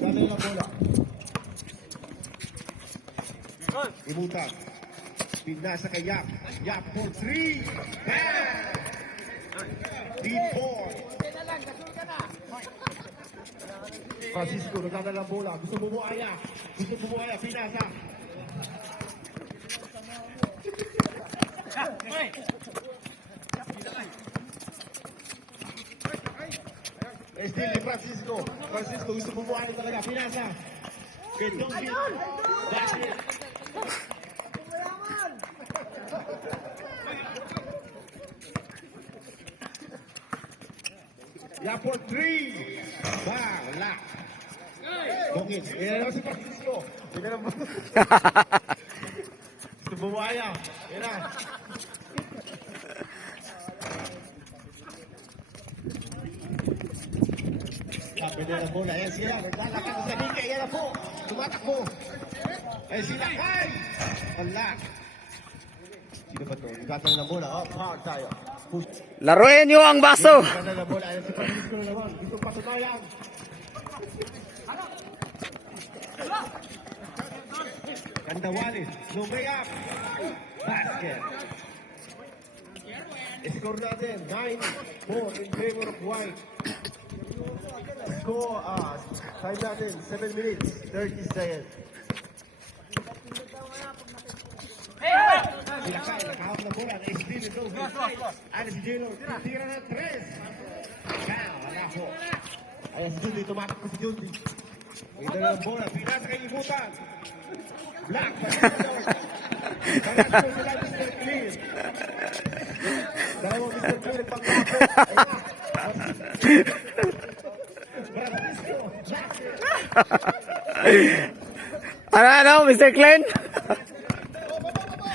Dali na bola. Ibutan. Pinda sa kay Yap. Yap for 3. Bang! Deep 4. Francisco, nagdadala ng bola. Gusto bumuaya. Pinasa. Still ni Francisco. Francisco gusto bumuaya talaga. Pinasa. Kay Donkey. That's it. Yeah, for 3. Bang, wala. Bongit. Yan naman si Francisco. Yan naman. Gusto bumuaya. Yan na. Sabi nila po na yan sila. Naglalakad sa Nika. Yan na po. Tumatakbo. Yan sila. Ay! Wala. Sino ba ito? Nagkatang na bola. Oh, hard tayo. Laruin nyo ang baso. Nagkatang na bola. Ayan si Francisco na naman. Gusto patunayan. Kandawali. No way up. Basket. Score natin. 9-4 in favor of White. Score, time natin, 7 minutes, 30 seconds. Silakay, nakahap na bola, na-steal ito. Ano si Jeno, tira na 3. Wala po. Ayan si Jundi, tumatak ko si Jundi. Ito na ang bola, pinasa kay Ibutan. Black, pangalan sila Mr. Clear. Dalawang Mr. Clear, pang-lapo. Ano, Mr. Glenn?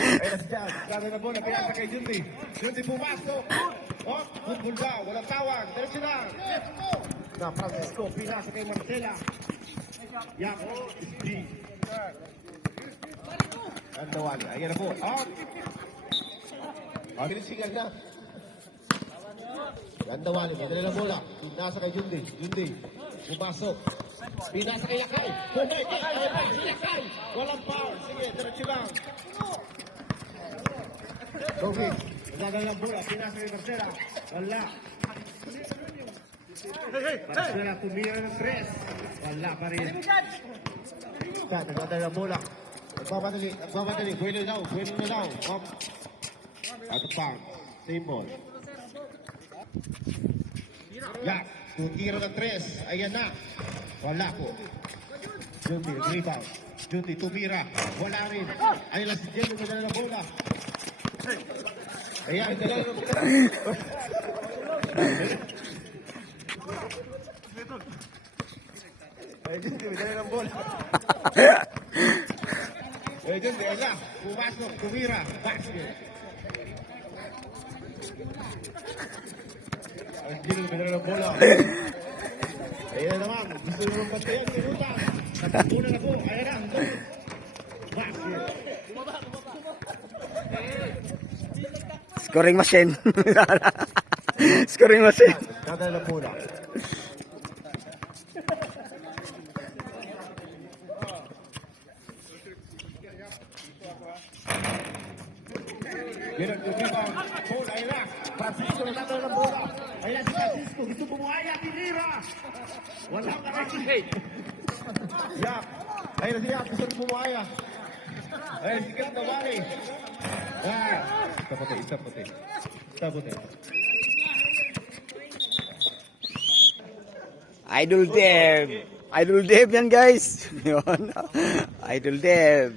Ayun si Jan, sabi na bola, pinasa kay Jundi. Jundi pumasok. Oh, football daw, walang tawag. Diretso lang. Na Francisco, pinasa kay Marcela. Yak, Steve. Ang dawali, ayan na po. Pinisigal na. Ang dawali, may dala na bola. Pinasa kay Jundi. Jundi, pumasok. Pinasa kay Lakay. Lakay. Walang power. Sige, diretso lang. Dogi, nagdadala ng bola. Pinasa kay Marcela. Wala. Marcela, tumira ng 3. Wala pa rin. Nagdadala ng bola. Nagbabatali. Bueno na daw. Out of bounds. Same ball. Yak, tutira ng 3. Ayan na. Wala po. Jundi, rebound. Jundi, tumira. Wala rin. Ayun lang si Jeno, nagdala ng bola. Ayan, nagdala ng bola. Ayun, Jundi, nagdala ng bola. Ayun, Jundi, ayun na. Pumasok, tumira. Basket. Ayun, Jundi, nagdala ng bola. Ayun na naman. Gusto nyo ng bantayan, minutan. Nagpuna na po. Ayun na. Basket. Scoring machine. Scoring machine. Nadala na bola. Ganun, rebound. Bola, ayun na. Francisco, nadala ng bola. Ayun si Francisco. Gusto bumuhaya. Tinira. Walang nakakihate. Yak. Ayun si Yak. Gusto bumuhaya. Ayun si Kat Nawali. Isa puti. Idol Dev yan, guys. Yun. Idol Dev.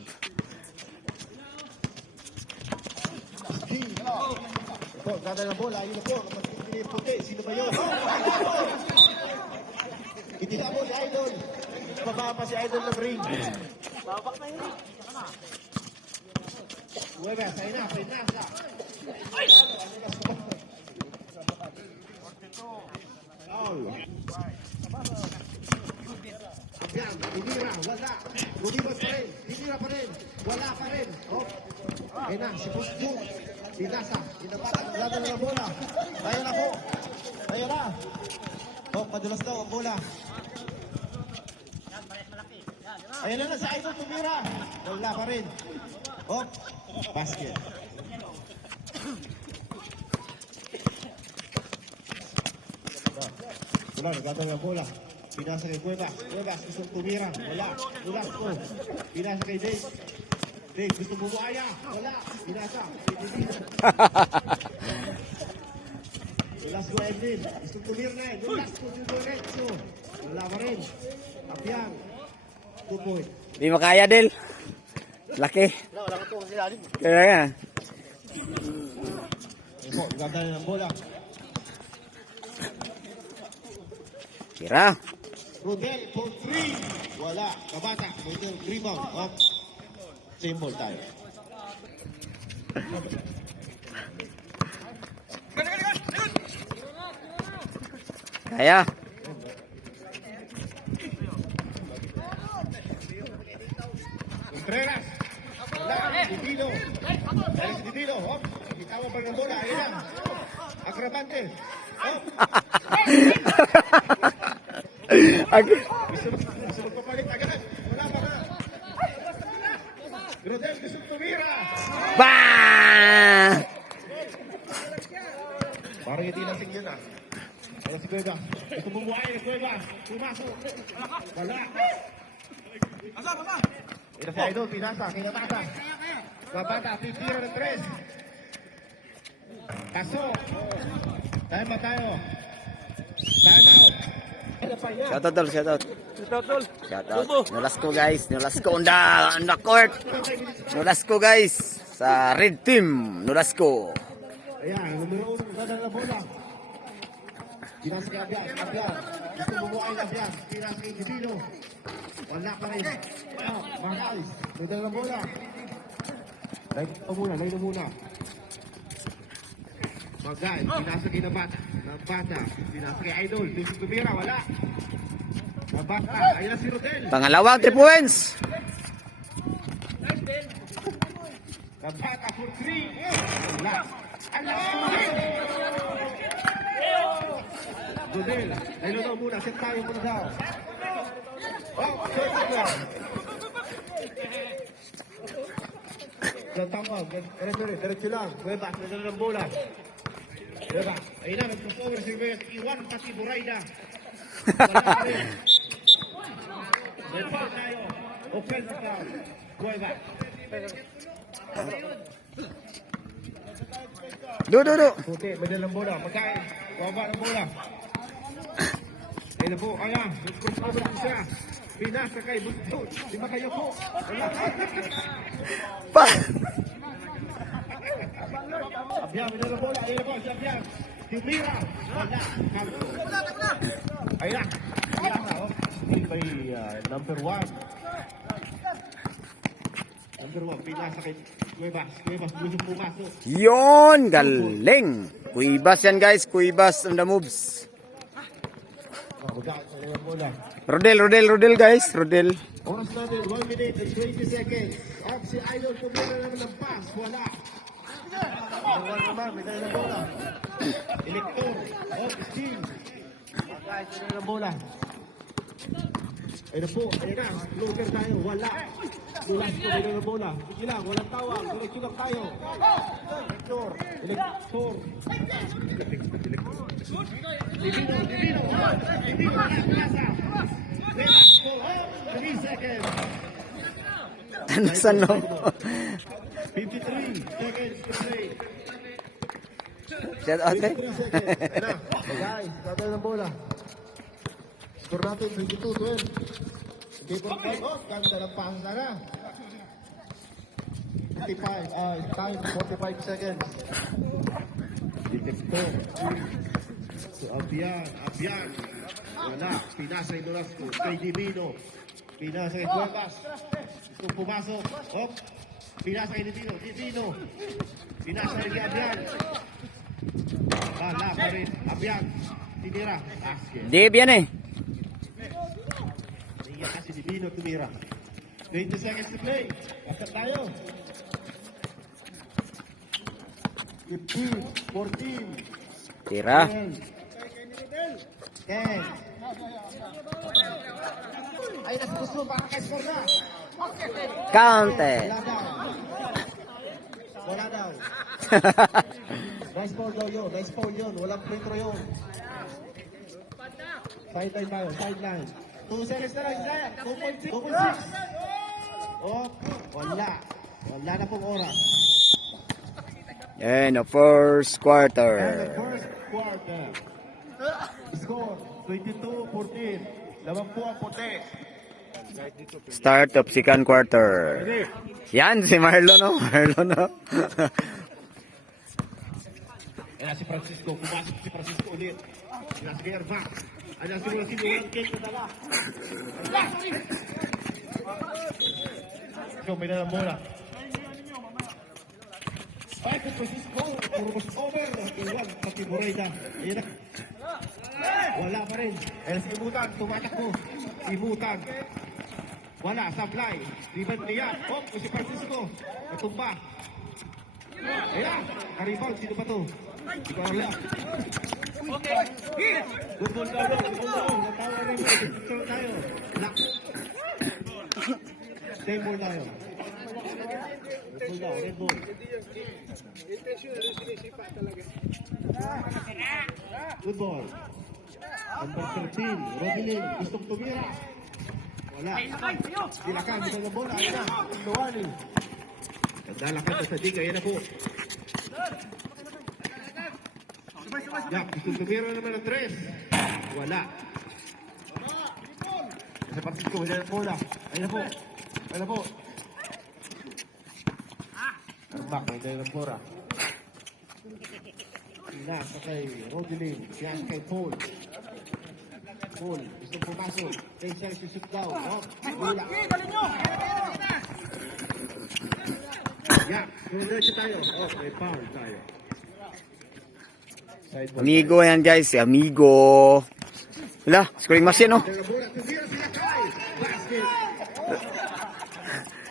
Ito, ganda ng bola. Ayun na po. Kapag puti. Sino ba yun? Itila mo si Idol. Baba pa si Idol ng ring. Baba na yun. Huwag, sa inasa. Foul. Ayan, tinira, wala. Lumibas pa rin, tinira pa rin. Wala pa rin. Oh. Ayun na, si Pusjo. Dinasa, dinapatan, wala na ng bola. Tayo na po. Tayo na. Oh, padulas daw ang bola. Ayan na sa Idol tumira. Wala pa rin. Oh, basket. Wala, nagkataon ng bola. Pinasa kay Cuevas. Cuevas gusto tumira. Wala. Nolasco. Pinasa kay Dave. Dave gusto bumuaya. Wala. Pinasa. Nolasco Edwin. Gusto tumira na eh. Nolasco diretso. Wala pa rin. Apiang. 2 point. Di makaya, Del. Laki. Wala ko ito sila. Kaya nga. Ito, nagkataon ng bola. Tira. Rodel for 3. Wala. Kabata. Rodel rebound. Up. Same ball tayo. Kaya. Contreras. Wala. Didilo. Dahil si Didilo. Up. Itawa pa ng bola. Ayan lang. Agrabante. Up. Gusto magpapalit agad. Wala pa na. Rodel gusto tumira. Ba! Parang hindi lasing yun ah. Wala si Cueva. Ito bumuhay ni Cueva. Pumasok. Wala. Ito si Idol. Pinasa. Kinabata. Kabata. Titira ng 3. Paso. Time out tayo. Time out. Shout out, Dol. Shout out. Shout out. Nolasco, guys. Nolasco on the court. Nolasco, guys. Sa red team. Nolasco. Ayan, numero 1, ganda na bola. Pinasa kay Abian, Abian. Gusto bumuhay na Abian. Pinasa kay Gidino. Wala pa rin. Mahal. Ganda na bola. Lay na muna. Magay, pinasa kay Nabata. Nabata. Pinasa kay Idol. Pinasa kay Tumira, wala. Nabata. Ayan na si Rodel. Pangalawang 3 points. Nabata for 3. Wala. Rodel, ayun daw muna, set tayo muna daw. Oh, set tayo. Tama, diretso lang. Cuevas, nadala ng bola. Cuevas, ayun na, nagpo-forward si Cuevas. Iwan pati Buraida. Wala rin. May foul tayo. Offensive foul. Cuevas. Do. Puti, badal ng bola. Magkain. Waba ng bola. Ayun na po. Ayan. Nagkonsumabot siya. Pinasa kay Busto. Lima kayo po. Pa! Abiyan, badal ng bola. Ayun na po. Si Abiyan. Tumira. Wala. Ayun na. Ayan na. Hindi by number 1. Number 1. Pinasa kay Cuevas. Cuevas gusto pumasok. Yon, galing. Kuibas yan, guys. Kuibas on the moves. Magkain sa ng bola. Rodel, guys. Rodel. Oras natin, 1 minute and 20 seconds. At si Idol kumira naman ng pass. Wala. Wala naman, may tayo ng bola. Elector. Off steam. Magkain sa ng bola. Ayun na po, ayun na. Floater tayo. Wala. Dulas ko may ng bola. Sige lang, walang tawag. Diretso lang tayo. Elector. Elector. Divino. Divino. Plaza. Velas po. 3 seconds. Ano sa no? 53 seconds to play. Shout out, eh. 53 seconds. Ayun na. Guys, tatay ng bola. Score natin, 22-12. Hindi po ng time off. Ganda ng pasa sana. 55, time 45 seconds. Detector. So, Abian. Wala. Pinasa yung Nolasco. Kay Divino. Pinasa kay Cuevas. Gusto pumasok. Hop. Pinasa kay Divino. Pinasa kay Abian. Wala pa rin. Abian. Tinira. Basket. Dave yan, eh. Iyak kasi Divino tumira. 20 seconds to play. Kasap tayo. 15, 14, Tira. 10. Ay, nagpuso para kay score na. Counted. Wala daw. Nice ball daw yun. Nice ball yun. Walang free throw yun. Sideline tayo. Sideline. 2 seconds na lang. Isaiah. 2.6. Oh, wala. Wala na pong oras. And the first And the quarter. first quarter. Score 22-14. Laban po ang puti. Start of second quarter. Yan, si Marlon, no? Marlon, no? Ayan si Francisco. Pumasok si Francisco ulit. Ayan si Gerva. Ayan si Mulasin. Walang cake na dala. Ikaw, may dalang bola. Ay, kung Francisco. Puro mas over. Iwan, pati Moreda. Ayan na. Wala pa rin. Ayan si Ibutan. Tumatakbo. Ibutan. Wala, supply. Steven Lian. Oh, si Francisco. Natumba. Ayan. Karibal, sino ba to? Hindi ko alam. Good ball daw. Good ball daw. Natawa rin mo. Picture tayo. Lock. Same ball tayo. Good ball daw. Red ball. Good ball. Number 13. Robilin. Gustong tumira. Wala. Silakan. Gusto ng bola. Ayan na. Tuwani. Nagdalakan sa diga. Ayan na po. Yak, gusto tumira naman ng 3. Wala. Sa Francisco, wala ng bola. Ayan na po. Ayan na po. Arbak, may dahil ng bola. Nasa kay Rodelin. Siya kay Paul. Paul, gusto pumasok. Tension si shoot down. Oh, wala. Yak, tuloy tayo. Oh, may foul tayo. Amigo yan, guys. Si Amigo. Wala, scoring machine, no?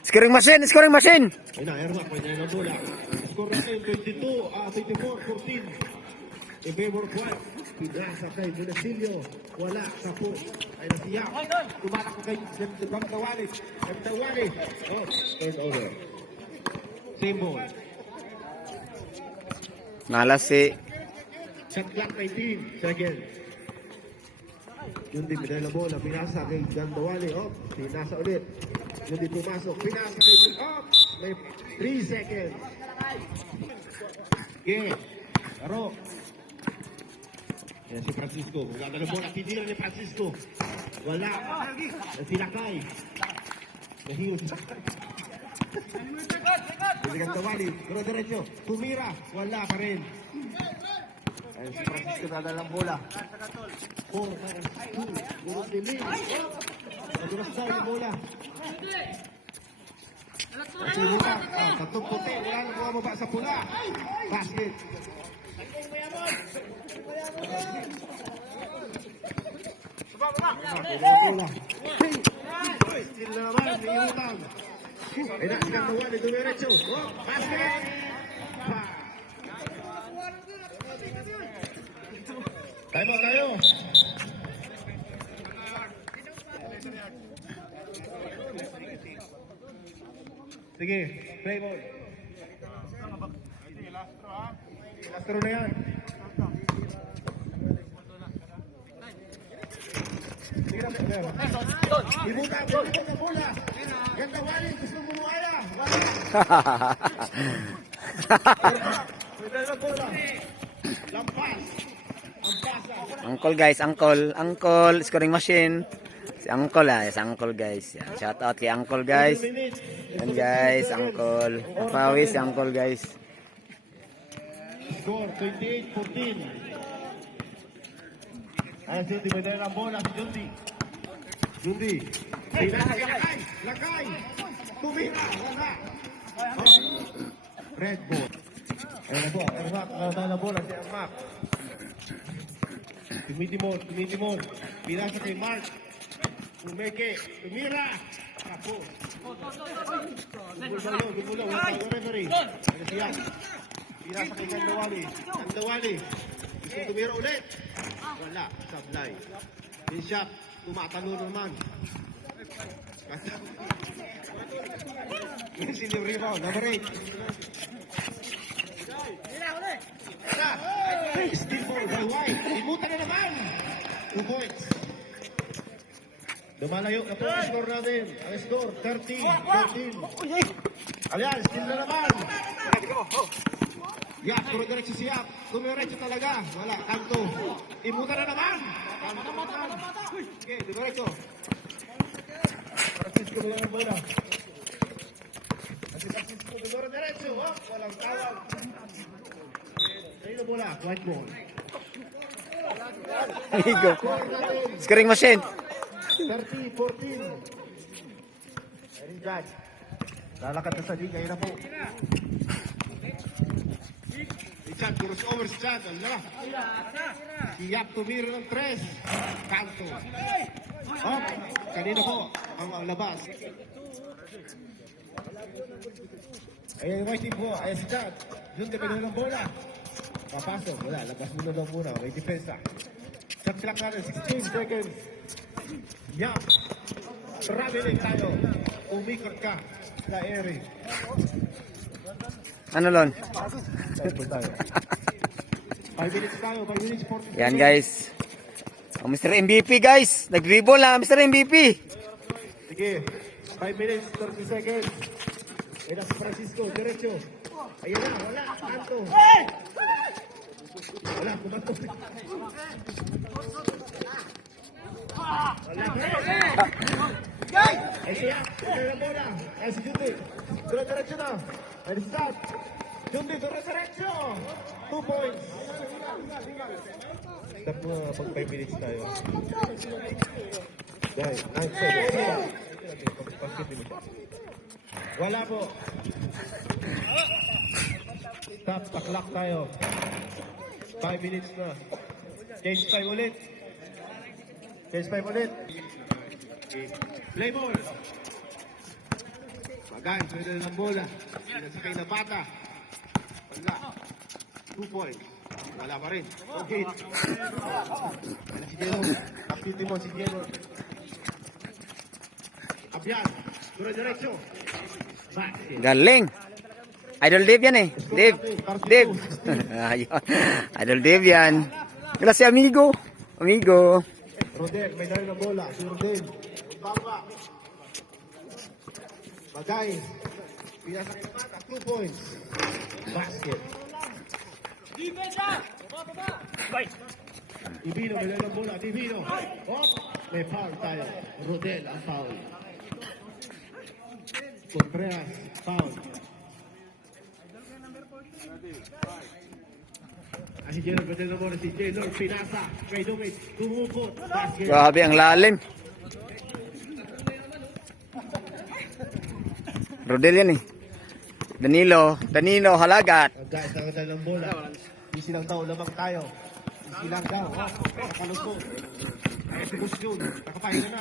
Scoring machine, scoring machine. Ayun na, Erma, pwede na bola. Score na kayo, 24-14. Ebebor Juan. Pinasa kay Munasilio. Wala, sapo. Ay nasiya. Tumatak ko kay Damdawali. Damdawali. Oh, turn over. Same ball. Malas si Shot clock 19 seconds. Yun din, pinay na bola. Pinasa kay Damdawali. Oh, pinasa ulit. Yun din pumasok. Pinasa kay oh, may 3 seconds. Okay. Laro. Yan si Francisco. Wala na bola. Tinira ni Francisco. Wala. Sinakay. Nahiyo si Sakay. Hindi kang tawali. Pero diretso. Tumira. Wala pa rin. Ayan si Francisco na dalang bola. 4-2. Guro dilim. Nadulas daw yung bola. Kasi buka. Tatong puti. Wala na bumaba sa pula. Basket. Still naman, may utang. Ay na, sigang nawa, dito diretso. Oh, basket! Time out tayo. Sige, play ball. Lastro na yan. Ibutan na bola. Yan tawali, gusto mo muaya. Pwede na bola. Lampas. Uncle, guys, uncle, scoring machine. Si Uncle, si Uncle, guys. Yan. Shout out kay Uncle, guys. Yan, guys, Uncle. Pawis si Uncle, guys. Score 28-14. Ayan si Jundi, may dala ng bola si Jundi. Jundi. Lakay. Tumira. Wala. Red ball. Ayan na po. Ermak. Nakatala ng bola si Ermak. Tumitimon. Pinasa kay Mark. Tumeke. Tumira. Apo. Gumulo. Wala referee. Ano siya? Pinasa kay Gandawali. Gusto tumira ulit. Wala. Sablay. In shot. Tumatalo naman. Silver rebound, number 8. Steal ball by White. Imutan na naman. 2 points. Lumalayo na po ang score natin. Ang score, 13-14. Ayan, steal na naman. Yak, puro diretso si Yak. Dumiretso talaga. Wala, kanto. Imutan na naman. Okay, diretso. Francisco mo lang ang bola. Francisco, diretso. Walang tawag. Sa'yo na bola, white ball. Amigo. Scoring machine. 30-14. Ayun dyan. Lalakad na sa liga. Ayun na po. Si Chad, cross over si Chad. Ala. Si Yak tumiro ng 3. Kanto. Oh, kanina po ang labas. Ayun yung white team po. Ayun si Chad. Yun, depende ng bola. Papasok. Wala, labas mo na lang muna. May depensa. Shot clock natin, 16 seconds. Yak. Traveling tayo. Umikot ka sa area. Ano Lon? Tayo. 5 minutes tayo. 5 minutes 40 Yan guys. Oh, Mr. MVP guys. Nag-dribble na Mr. MVP. Sige. 5 minutes 30 seconds. Ayan si Francisco. Diretso. Ayan na. Wala. Kanto. Wala. Kumato. Wala. Ay siya. Ito na bola. Ay si Jundi. Diretso na. Ay si Sat. Jundi. Diretso. 2 points. Stop mo pag 5 minutes tayo. Dahil. 9 seconds. Wala po. Stop. Taklak tayo. 5 minutes na. Change time ulit. Change time ulit. Play ball. Magay, pwede na ng bola. Sinasakay na bata. Wala. 2 points. Wala pa rin. Okay. Wala si Jero. Kapiti mo si Jero. Abyan. Diretso. Basket. Galing. Idol Dave yan eh. Dave. Dave. Ayun. Idol Dave yan. Gracias amigo. Amigo. Rodel, may dali ng bola. Si Rodel. Baba. Bagay. Pinasakay na bata. 2 points. Basket. Divino, may dali ng bola. Divino. Oh, may foul tayo. Rodel ang foul. Contreras, foul. Si Jero, pwede na muna si Jero. Pinasa. Kay Dumit. Tumupot. Basket. Grabe ang lalim. Rodel yan eh. Danilo Halagat. Guys, nakadal ng bola. Easy lang daw, lamang tayo. Easy lang daw. Nakalusot. Ay, si Busjun. Nakapahinga na.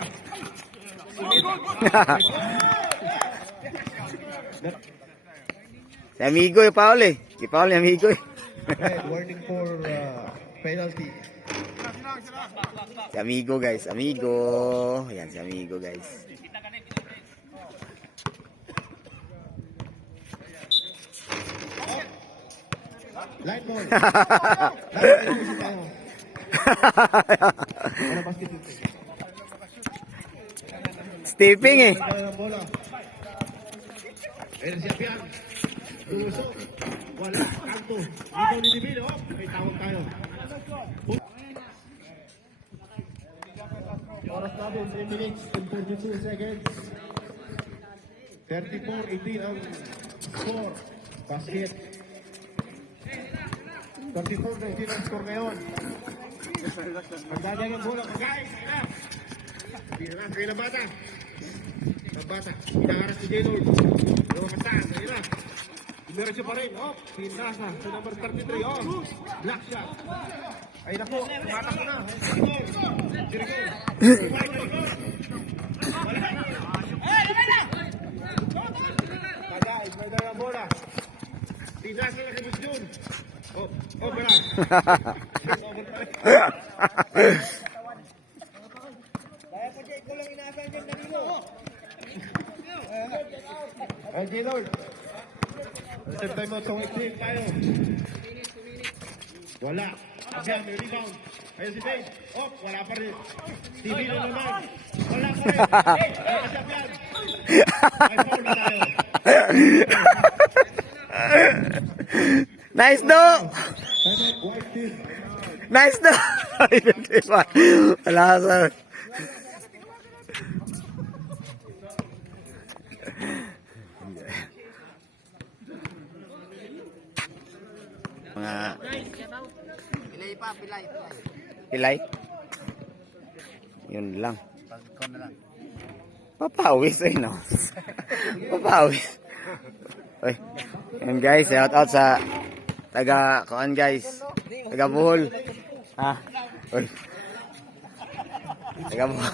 Si amigo yung Paul eh. Si Paul yung amigo eh. Red, warning for penalty. Si amigo guys. Amigo. Yan si amigo guys. Line ball. Line ball tayo. Wala basket dito. Stepping eh. Wala ng bola. Ayun si Apian. Tumusok. Wala. Kanto. Dito ni Divino. May tawag tayo. Oras natin, 3 minutes and 42 seconds. 34-18 ang score. Basket. 34-19 ang score ngayon. Magdadang ang bola. Guys, pinangas kayo ng bata. Ng bata. Pinaharas si J-Lord. Lumakataan. Ayun na. Diretso pa rin. Oh, pinasa. Sa number 33. Oh, black shot. Ay nako, tumatak ko na. Guys, may dala ang bola. Pinasa na si Busjun. Oh, overall. LJ Lord. Same time mo, itong team tayo. Wala. Abian, may rebound. Ayun si Dave. Oh, wala pa rin. TV na naman. Wala pa rin. Ayun si Abian. Ay, foul na tayo. Nice do! Nice do! Wala sir. Mga pilay. Yun lang. Papawis eh no. Papawis. Oy. Yan guys, shout out sa taga kuan guys. Taga Bohol. Ha. Oy. Taga Bohol.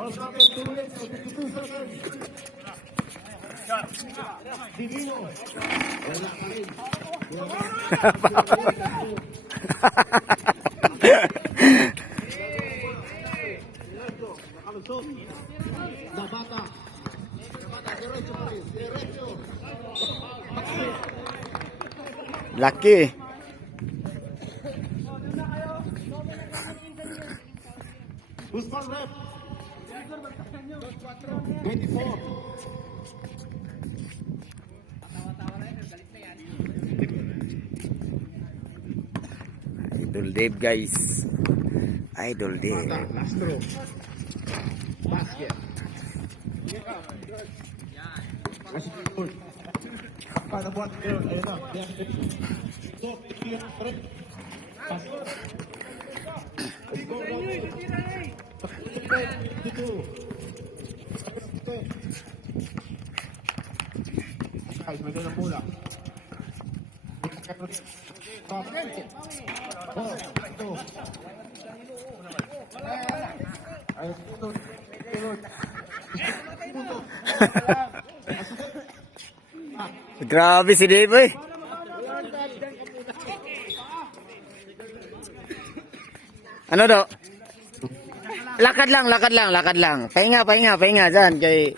All seconds, 2 minutes, 52 seconds. Divino. Wala pa rin. Nakalusot. Nabata. Diretso pa rin. Diretso. Lucky. Who's for rep? 24. Idol Dave guys. Idol Dave. Last throw. Basket. Para buat ayun na. So, clear threat. Pass. Let's go. Dito. Guys, may na bola. Stop. Oh, ito. Ayun, ito. Grabe si Dave eh. Ano do? Lakad lang. Pahinga dyan kay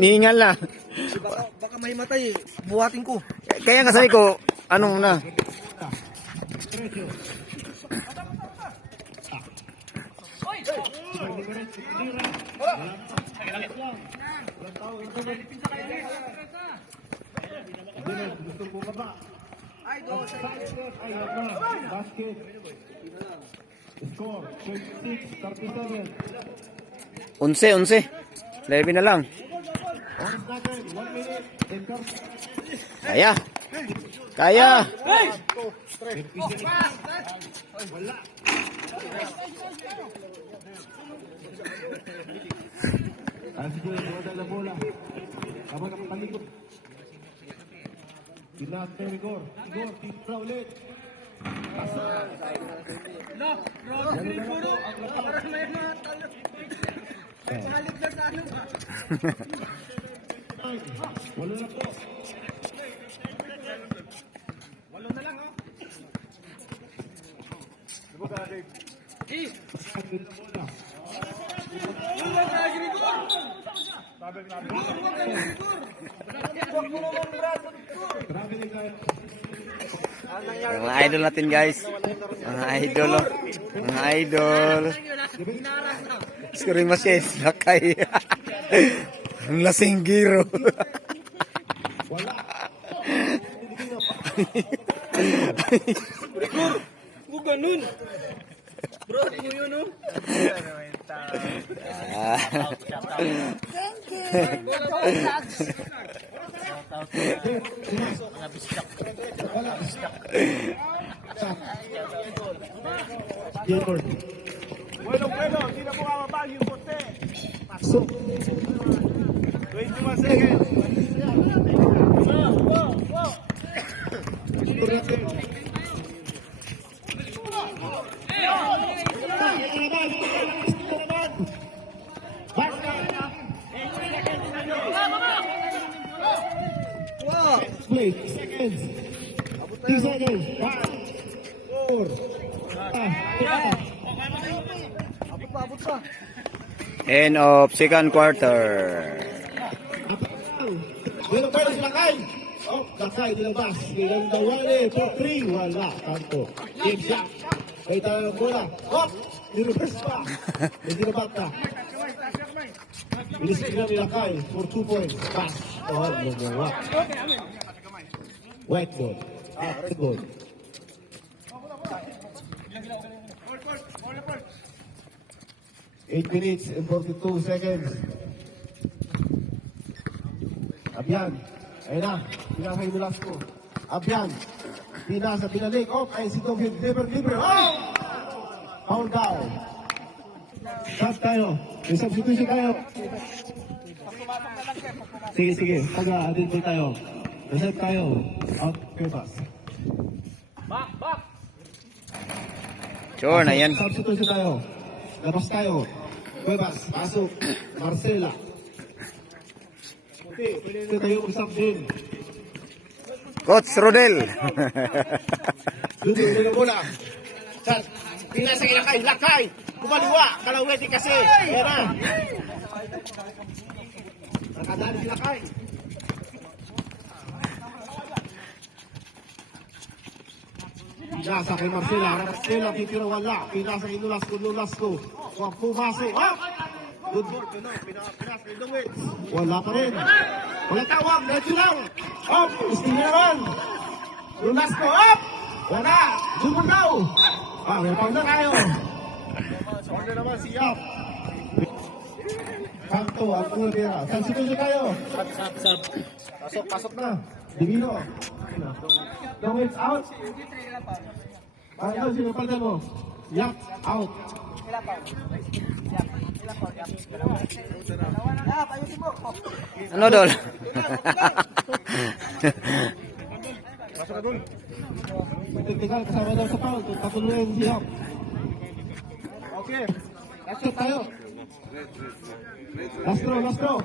nihingal na. Baka mahimatay, buhatin ko. Kaya nga sabi ko, anong na? Gusto ko ba? Basket. Score 26-37. 11. 11 na lang. On second, 1 minute. Kaya. Wala. Sige, wala na bola. Habang nakapalikot. Kinate Igor. Igor, titra ulit. Pasok. Wala na po. Wala na lang, oh. Mga idol natin guys. Mga idol. Mga idol. Scoring machine. Lakay. Ang lasing giro. Wala. Huwag ganun. Bro, mo yun, oh. Bueno, hindi na po kamabag yung poste. Pasok. 21 seconds. Play. Seconds. 2 seconds. 5, 4, 3, End of second quarter. Bueno, pero si Lakay. Oh, Lakay, nilabas. Nilanda Wale for 3. Wala, kanto. Game shot. May tayo ng bola. Oh, nireverse pa. May dinabak na. Bilis sila ni Lakay for 2 points. Pass. Oh, lumawa. White ball. Red ball. Eight minutes and 42 seconds. Abyan. Ayun na. Pinakay Velasco. Abyan. Pinasa, pinalik. Oh, ay si Tom Hill. Libre. Oh! Foul down. Stop tayo. May substitution tayo. Sige. Pag-identify tayo. Reset tayo. Out. Cuevas. Sure na yan. Substitution tayo. Labas tayo. Cuevas. Pasok. Marcela. Okay, pwede tayo mag-stop din. Coach Rodel. Dito na bola. Pinasa kay Lakay. Kumaliwa. Kalaweti kasi. Era. Nakadali si Lakay. Pinasa kay Marcela. Marcela titira wala. Pinasa kay Nulasco. Huwag pumasok. Ah! Good ball. Pinasa kay Lewis. Wala pa rin. Wala tawag. Diretso lang. Up. Istinaran. Nulasco. Up. Wala. Jumagaw. May pang na tayo. Order naman si Yap. Kanto ang Ulvera. Substitution tayo. Pasok na. Divino. Lewis out. Ano sinupaldan mo? Yap out. Ano dol? Pasok na dun. Tingnan kasama daw sa foul. Patuluyan si Yap. Okay. Last shot tayo. Last throw.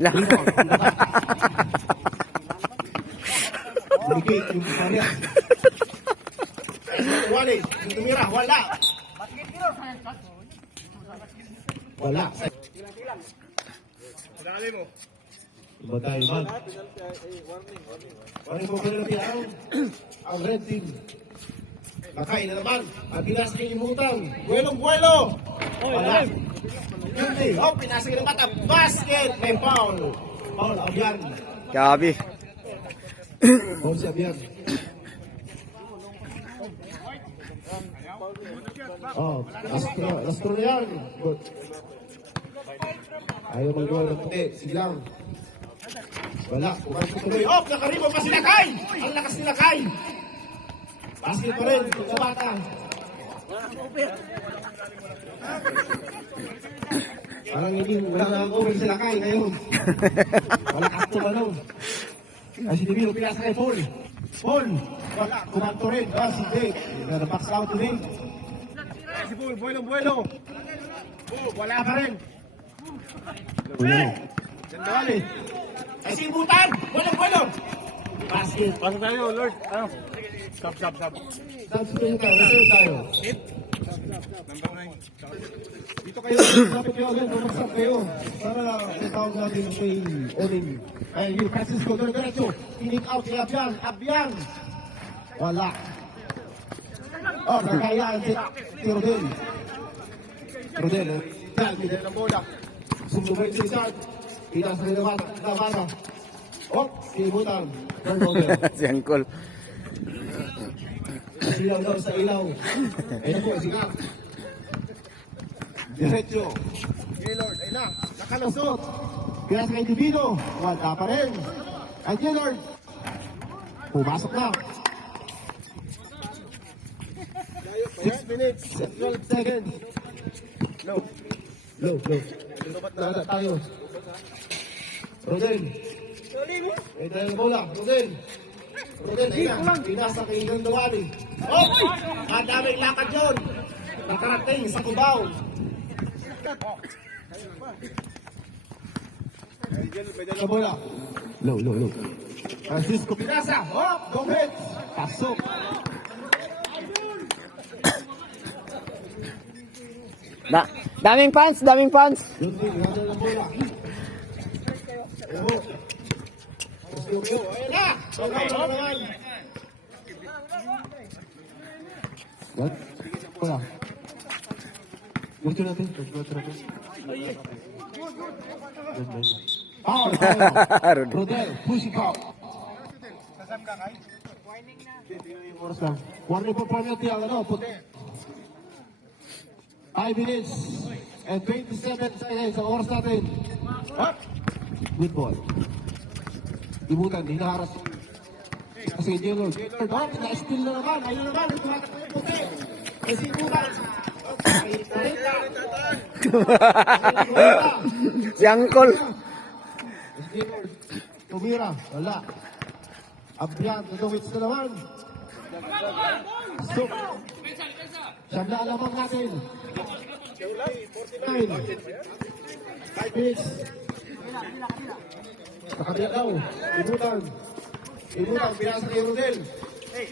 Lang. Bigay yung pariya. Wala. Yung tumira. Wala. Dali mo. Iba tayo man. Warning po pala natin ang red team. Lakay na naman. Ang pinas ng imutang. Buelo. Wala. Hindi. Oh, pinasig ng bata. Basket. May foul. Foul. Abyan. Gabi. Foul si Abyan. Oh, lastro na yan. Good. Ayaw magawa ng puti. Silang. Wala. Kumalik ko tuloy. Oh, nakarimo pa si Lakay. Ang lakas ni Lakay. Basket pa rin. Sa bata. Parang hindi. Wala na ang over si Lakay ngayon. Wala kakto ba no? Ay si Divino pinasa kay Paul. Wala. Kumanto rin. Si Dave. Box out to Dave. Si Paul. Buelo. Wala pa rin. Ganda ay si Butan! Buelo! Basket. Pasok tayo, Lord. Ano? Stop. Substitution tayo. Dito kayo. Lapit kayo agad. Bumagsak kayo. Para itawag natin kay Oling. Ay, yung Francisco. Diretso. Pinik out kay Abyan. Wala. Oh, nakayaan si Rodel. Bigay ng bola. Sumubay si Richard. Pinas na Navarra. Oh, kinibutan. Si Angkol. Silaw daw sa ilaw. Ayun po, sige. Diretso. Gaylord, ayun na. Nakalusot. Pinas kay Divino. Wala pa rin. Kay Gaylord. Pumasok na. 6 minutes and 12 seconds. Low. Nada tayo. Rodel. May dahil bola. Rodel, ayun na. Pinasa kay Gandawani. Oh! Madaming lakad yun. Nakarating sa Cubao. Sa bola. Low. Francisco Pinasa. Oh, go ahead. Pasok. Daming fans, daming fans. Yun din, ganda ng bola. Oh. Ayun na. Okay, naman. What? Bola. Ganito natin. Foul. Rodel, pushing foul. Oras lang. Warning po penalty ang ano, puti. 5 minutes and 27 seconds ang oras natin. Up. Good ball. Ibutan, hinaharap. Kasi Jaylord. Jaylord, na-steal na naman. Ayun na naman. Tumatak na yung puti. Kasi ibutan. Si Angkol. Jaylord. Tumira. Wala. Abrian, nagawits na naman. Stop. Siyam na alamang natin. 49. 5 minutes. Nakabila daw. Ibutan. Ibutan, pinasa kay Rodel.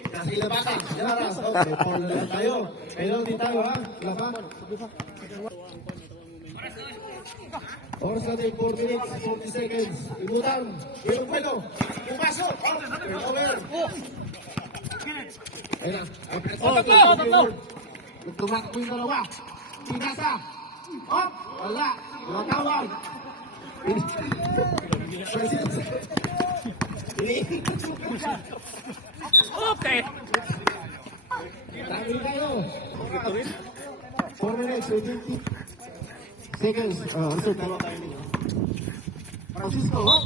Nasa ilabata. Yanaras. Okay, Paul na lang tayo. Kailan din tayo ha? Wala ba? Oras natin, 4 minutes, 40 seconds. Ibutan. Ilong kwento. Pumasok. Over. Ayun na. Tatlo. Tumakbo yung dalawa. Pinasa. Op. Wala. Wala tawag. Okay. Tayo tayo. 4 minutes, 20 seconds. Answer, tayo tayo ninyo. Francisco, hop.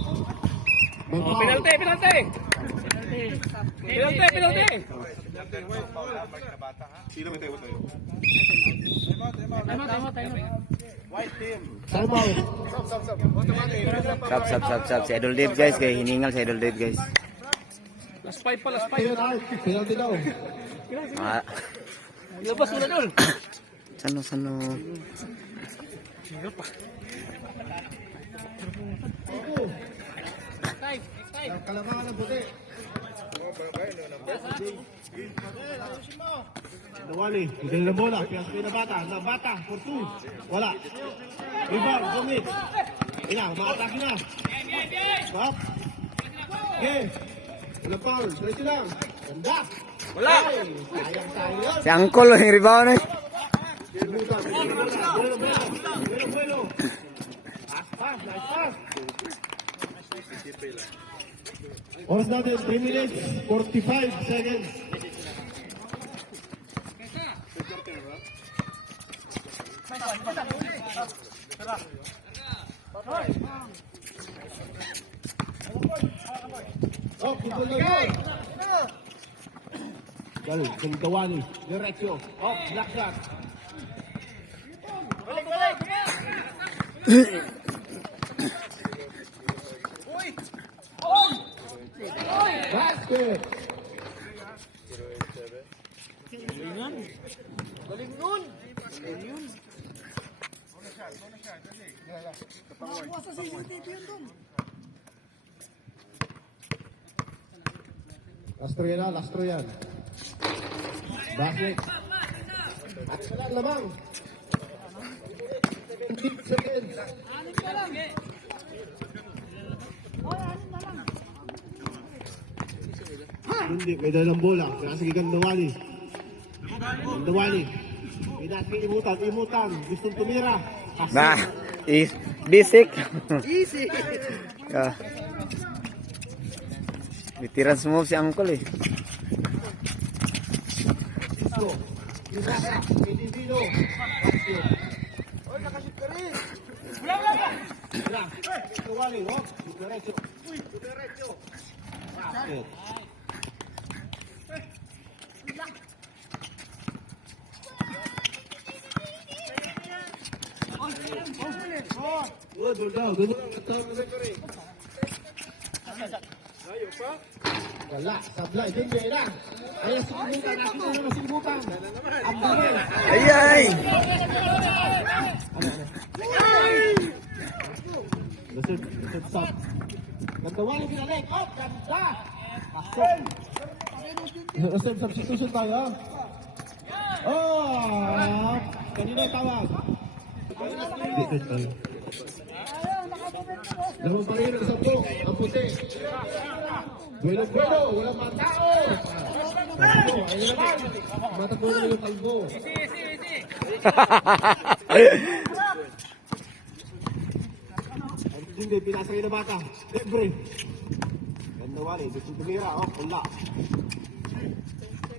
May foul. Penalty, penalty. Penalty, penalty. Time out. Sab. Si Idol Dave guys, kaya hiningal si Idol Dave guys. Last 5 pa, last 5. Penalty daw. Ah, Ilabas mo na doon. sano. Kalamangan ng puti. Nawali, hindi na bola. Piyas kayo na bata. Na bata, for 2. Wala. Rebound, gumit. Ina, umakatake na. Stop. Okay. Wala foul. Diretso lang. Ganda. Wala. Ay, sayang tayo. Si Angkol yung rebound eh. Bueno. Pass. Nice pass. Oras natin, 3 minutes, 45 seconds. Oh, kita na yun. Galing, Gawani, Diretso. Oh, black shot. Basket. Lastro yan. Basket. At sila lamang. 17 seconds. Hindi, may dalang bola. Kaya sige Gandawani. May natin imutan. Gustong tumira. Nah, basic. Easy. Ah. Bitiran semua si Angkol eh. Cisco. Pinasa. Edindino. Basket. Oy, nakashoot ka rin. Wala. Gandawani, oh. Diretso. Basket. Good daw. Wala, sablay, hindi na. Ay, sinubukan, nakita naman sinubukan. Ang dami. Ay! Lusot, stop. Ganda wali pinalik. Oh, ganda. Pasok. Reserve substitution tayo. Oh, kanina yung tawag. Hindi tayo. Naman pa rin ang sampo. Ang puti. Buelo, walang mga tao. Talbo, ayun naman. Matakbo naman yung talbo. Hindi, pinasa kayo na bata. Libre. Ganda wali, gusto tumira. Oh, pula.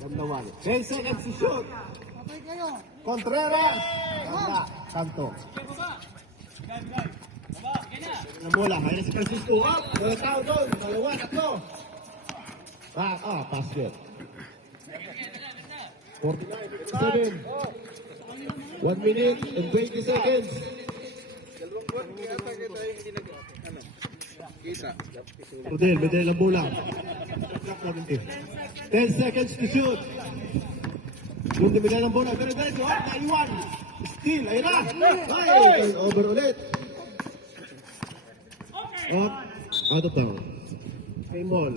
Ganda wali. 10 seconds to shoot. Contreras. Ganda. Kanto. Namola, kaya si Francisco. Oh, mga tao doon. Dalawa, tatlo. Pass yun. 49, 1 minute and 20 seconds. Rodel, medal ang bola. 10 seconds to shoot. Yung medal ang bola. Pero naiwan. Steal, ayun na. Ay, over ulit. Out of town. Kay Mall.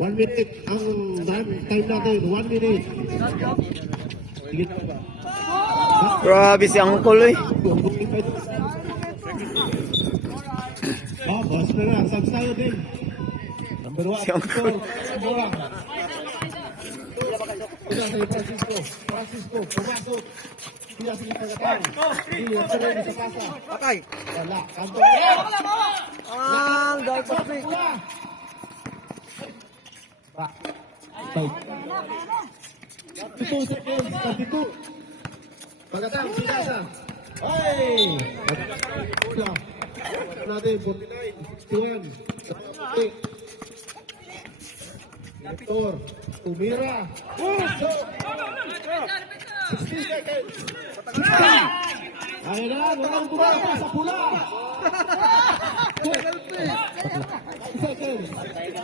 One minute ang time natin. 1 minute. Sige na ba? Grabe si Uncle eh. Boss na na. Subs tayo din. Number 1. Si Uncle. Ito sa Francisco. Francisco, pumasok. Sila sige pagkatang. Hindi, ito rin sa pasa. Patay. Wala. Kanto. Ang dahil pa rin. Back. 2 seconds. 32. Pagkatang, sinasa. Ay! Wala. Natin, 49, 61. Hector, tumira. 60 seconds. Ayun na, walang bumaba sa pula. 5 seconds. 9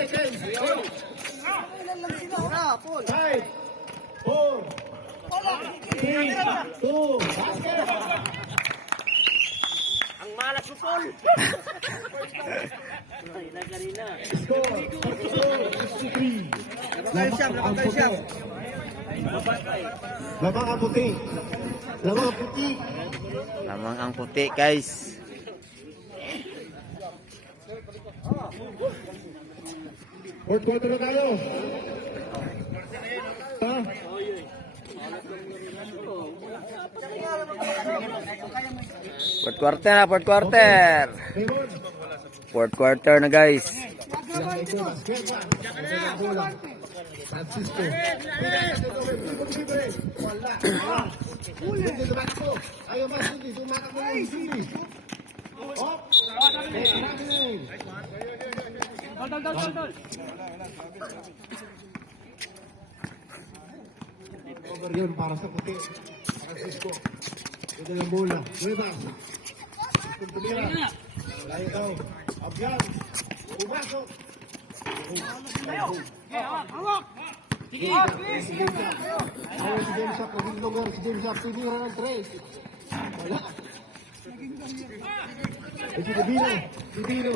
seconds. 5, 4, 3, 2, basket. Ang malas mo, Paul. Score, 63. Lamang ang puti. Lamang ang puti. Lamang ang puti guys. Fourth quarter na tayo. Ha? Fourth quarter na, fourth quarter. Raymond. Fourth quarter na guys. Francisco. Ayaw mas, hindi. Sumatak mo yung hindi. Op! Over yun para sa puti. Francisco. Ito yung bola. Nuevas. Tumira. Layo daw. Abyan. Pumasok. Sige. Si James Shop. Ayaw si James Shop. Naging lugar si James Shop. Tumira ng 3. Wala. Si Divino. Divino.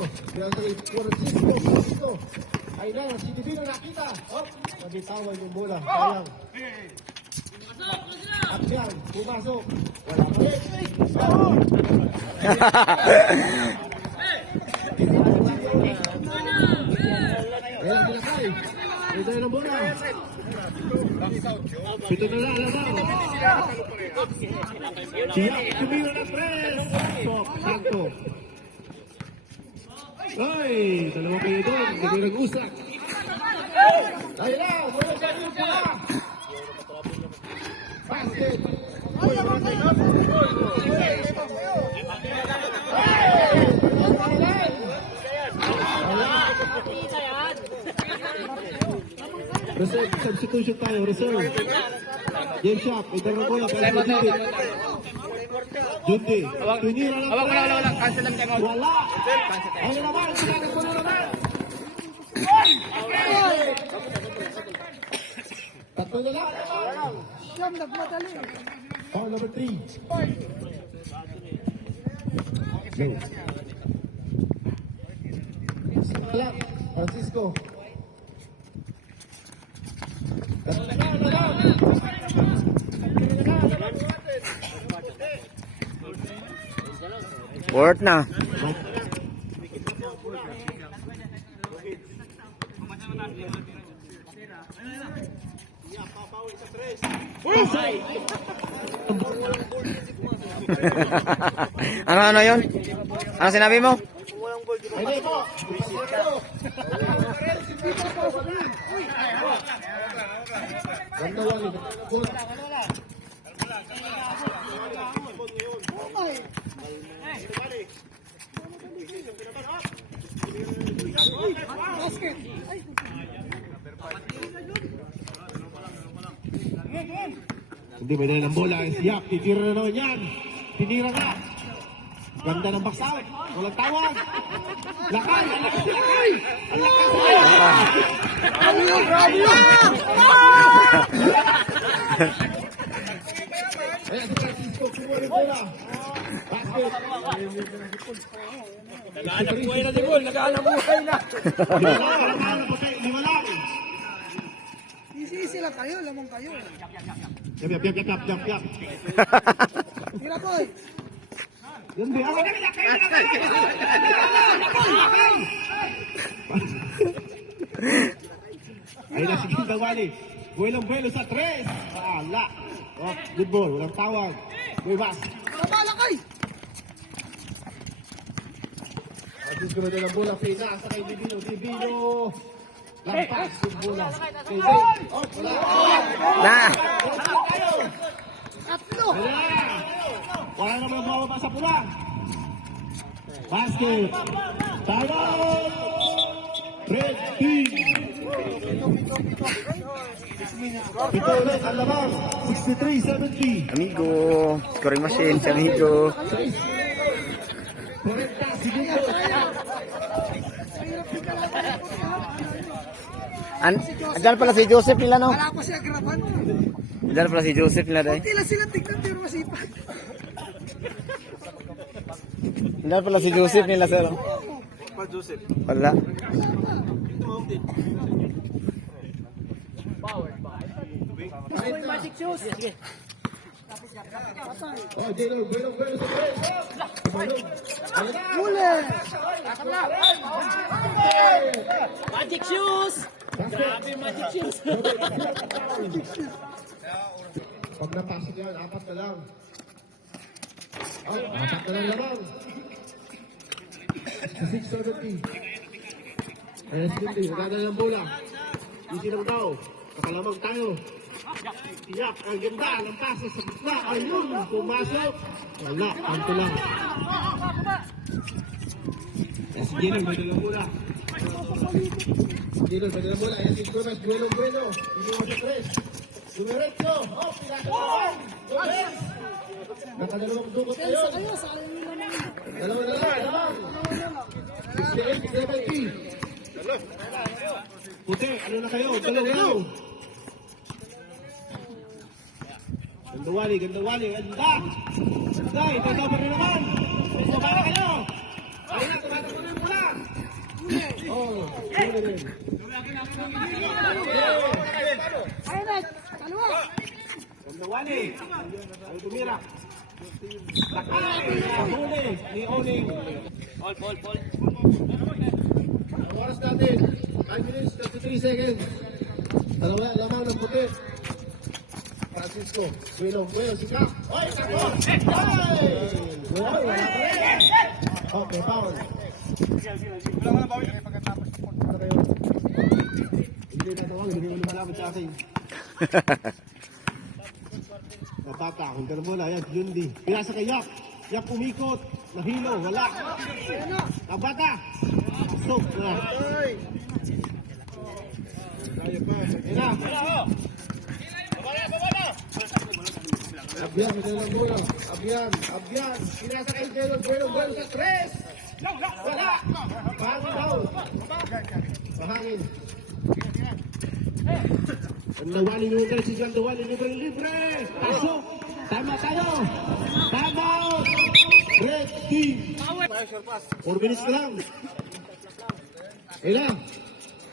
Francisco. Ay na. Si Divino nakita. Hop. Nabitawan yung bola. Sayang. Abyan. Pumasok. Wala pa rin. Ayan, binakay. Ito yung bola. Pito na lang, Siya, tumira na press. Stop, sakto. Ay, dalawa kayo doon. Hindi nag-usap. Ayun na, wala dyan yung bola. Basket. Reserve, substitution tayo, reserve. James Shop, ito na bola. Jundi. Tunira lang. Wala. Cancel lang tayo. Wala. Ayun naman, sinagot mo na naman. Tatlo na lang. Siyam, nagmadali. Foul number 3. Go. Clock. Francisco. Fourth na. Ano yun? Ano sinabi mo? Hindi po. Ganda wali. Good. Basket. Ay, Hindi, may dala ng bola. Siyak, titira na naman yan. Tinira na. Ganda ng box out. Walang tawag. Lakay, ang lakas, lakay! Ang lakas! Ayan, si Francisco, kumuha ng bola. Basket. Naghahanap buhay na, Dibol. Naghahanap buhay na. Lima lang. easy lang kayo, lamang kayo. Yap. Tira ko eh. Yan ba? Ayun na si Gindawali. Buelo sa 3. Wala. Oh, good ball. Walang tawag. Buibas. Kabala kay. Francisco na din ang bola. Pina sa kay Divino. Lampas yung bola. Kay Dave. Oh, wala. Na. Tatlo. Wala naman mababa sa pula. Basket. Tawag. Red team. Ito ulit ang lamang. 63-70. Amigo. Scoring machine si Amigo. 40 segundos. Andyan pala si Joseph nila, no? Wala pa siya graban. Andyan pala si Joseph nila, day. Tila sila tignan pero masipag. Andyan pala si Joseph nila, sir. Wala. Magic shoes. Oh, Jelo sa 3. Huli. Magic shoes! Grabe, magic shoes! Pag napasok yan, 4 na lang. Oh, 4 na lang lamang. 6-70. Ayan, 70. Nagdadala ng bola. Easy lang daw. Nakalamang tayo. Tiyak, ang ganda ng paso sa gitna. Ayun, pumasok. Wala, kanto lang. Yes, Jelo, may dalang bola. Jelo, may dalang bola. Ayan, si Jonas, Bueno. Iniwan sa 3. Dumiretso. Oh, pinakatawan. Gomez. Nakadalawang dukot Tensa ngayon. kayo, sayang nila naman. Dalawa na lang. 68-70. Puti, ano na kayo? Dalaw. Gandawali. Ganda! Ito double na naman. Baba na kayo. Ayun na, tumatakbo na yung pula. Oh, huli rin. Ayun na, dalawa. Gandawali. Ay, tumira. Takay. Huli ni Oning. Paul. Ang oras natin, 5 minutes, 33 seconds. Dalawa lamang ng puti. Francisco, Bueno, sika. Oy, tako! Oy! Wala pa rin. Okay, foul. Hindi na tawag, hindi mo lumalaban sa akin. Natakahon ka na muna, yan, Yundi. Pinasa kay Yak. Yak umikot, nahilo, wala. Ang bata. Stop na. Yan na. Abyan, may dalang bola. Abyan. Pinasa kay Jelo, Bueno sa 3. Wala. Bahangin daw. Bahangin. Nawali libre si John Nawali libre. Pasok. Tama tayo. Tama. Red team. 4 minutes na lang. Ayun na.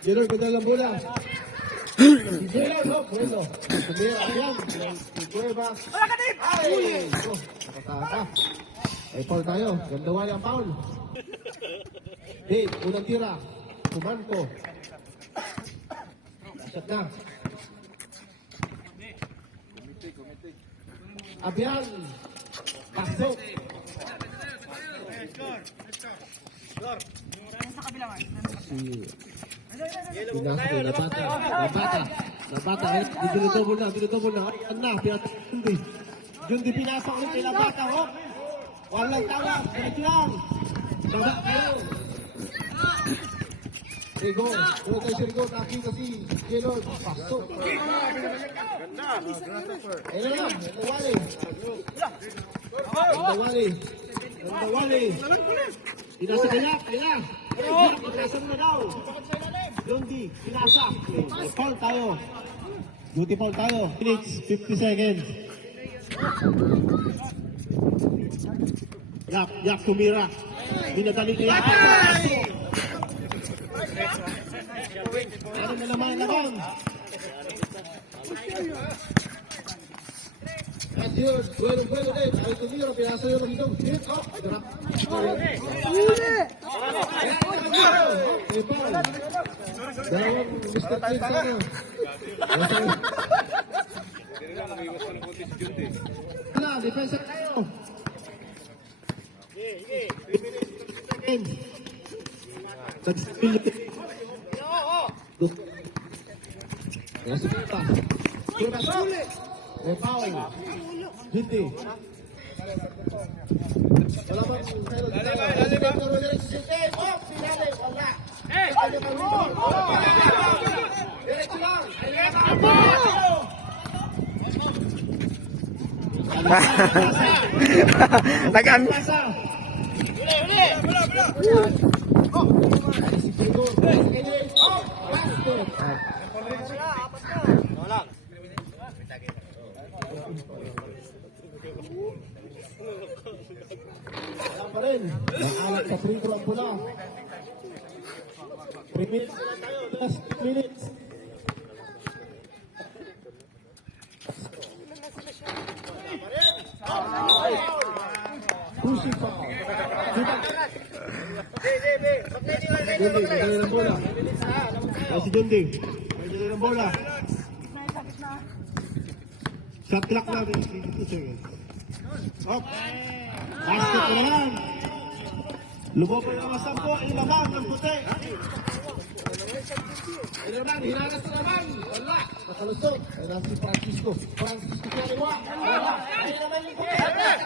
Jero, ganda lang bola. Si Jero, no? Bueno. Tumira, ayan. Si Cuevas. Ay! Oh, nakataka. Ay, foul tayo. Ganda wala ang foul. Dave, unang tira. Kumanto. Shot na. Abian. Pasok. Pinasok na bata. Na bata. Dito mo na. Ayan na. Pinatundi. Jundi pinasok ulit kay Labata. Oh. Walang tawa. Diretso lang. Baba kayo. Rigo. Tuloy tayo si Rigo. Nakita si Jelon. Pasok. Ayun na lang. Nawali. Pinasa kaya. Pinasa mo na daw. Jundi. Pinasa. Foul tayo. Duty foul tayo. Minutes. 50 seconds. Yak tumira. Binadali ko Yak. Ano na naman. At yun, bueno din. Ay tumira, pinasa yun ng itong hit. Oh, drop. Huli! Dawang Mr. Clean sana. Wala, depensa tayo. Nasa pa. May foul. Hindi. Wala bang kayo? Nag-an. Wala pa rin. Naalat sa free throw ang pula. 3 minutes. Last 2 minutes. Pushing pa. Jundi, magdala ng bola. Ay, si Jundi. Magdala ng bola. Shot clock na. 52 seconds. Up. Basket na lang. Lumabay ang masampo. Ilaman ng puti. Ilaman. Hinaras na naman. Wala. Nakalusot. Ayan si Francisco. Francisco kaliwa. Wala. Ayan naman yung puti. Ayan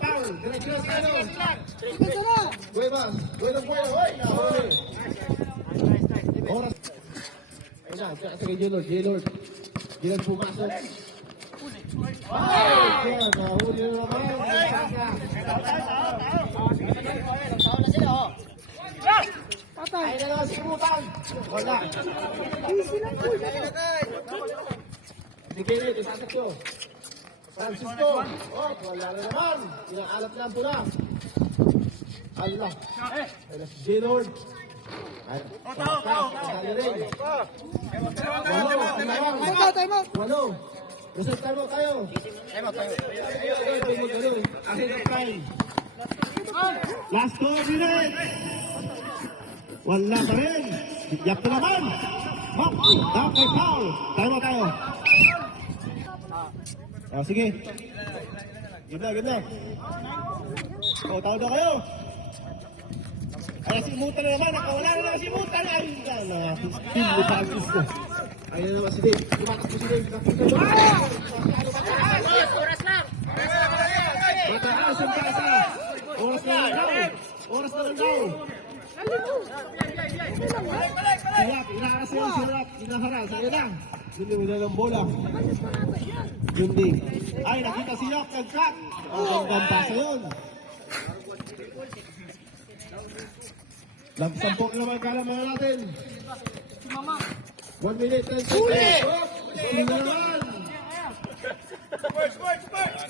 foul. Diretso sa ano. Cuevas. Buena. Hoy. Nahuli. Oras. Ayan na. Sa kay Jelord. Jelord pumasok. Ay, kaya nahuli na naman. Patay! Ay, na si Rutan. Wala. Easy lang po. Sige, isasok ko. Francisco. Oh, wala na naman. Inaalat lang po na. Ala. Ala si J-Lord. Ay, Time out! Walo. Gusto tayo tayo. Ahead of time. Last 2 minutes. Wala pa rin. Yak na naman. Mop. Down kay foul. Tayo. Oh, sige. Ganda. Oh, tawag na kayo. Ay, si Mutan na naman. Nakawala na si Mutan. Ay, na. Team mo pa ang gusto. Ayun na naman si Dave. Tumakas po si Dave. Oras lang! Mataas ang tasa. Oras na lang daw. Siyak, inakas yun. Siyak, inaharas. Ayun lang. Hindi mo na ng bola. Jundi. Ay, nakita si Yok. Nag-cut. Ang gandang pasa yun. Nagsampok naman kalaman natin. 1 minute, 10 seconds. Huli na naman. Sports, sports, sports.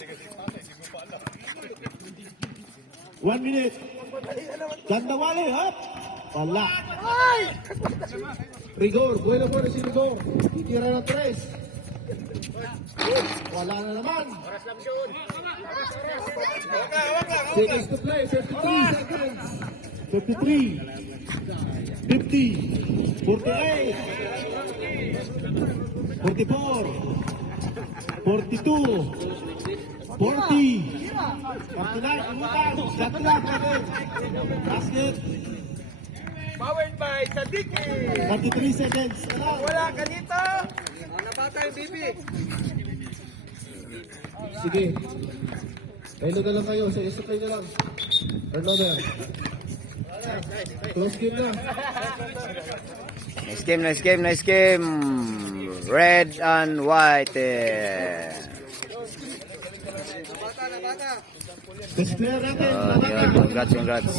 1 minute. Ganda wali, hop. Wala. Rigor, buena po si Rigor. Titira na 3. Wala na naman. Seconds to play, 53 seconds. 53. 50. 48. 44. 42. 40. 49. Umutan. Shot clock natin. Basket. Powered by Sadiki. 43 seconds. Wala ka dito. Nabata yung bibi. Sige. Ayun na lang kayo. Sa isa play na lang. Another. Close game na. Nice game, nice game, nice game. Red and white. Nabata, nabata. Best player natin. Yun, congrats, congrats.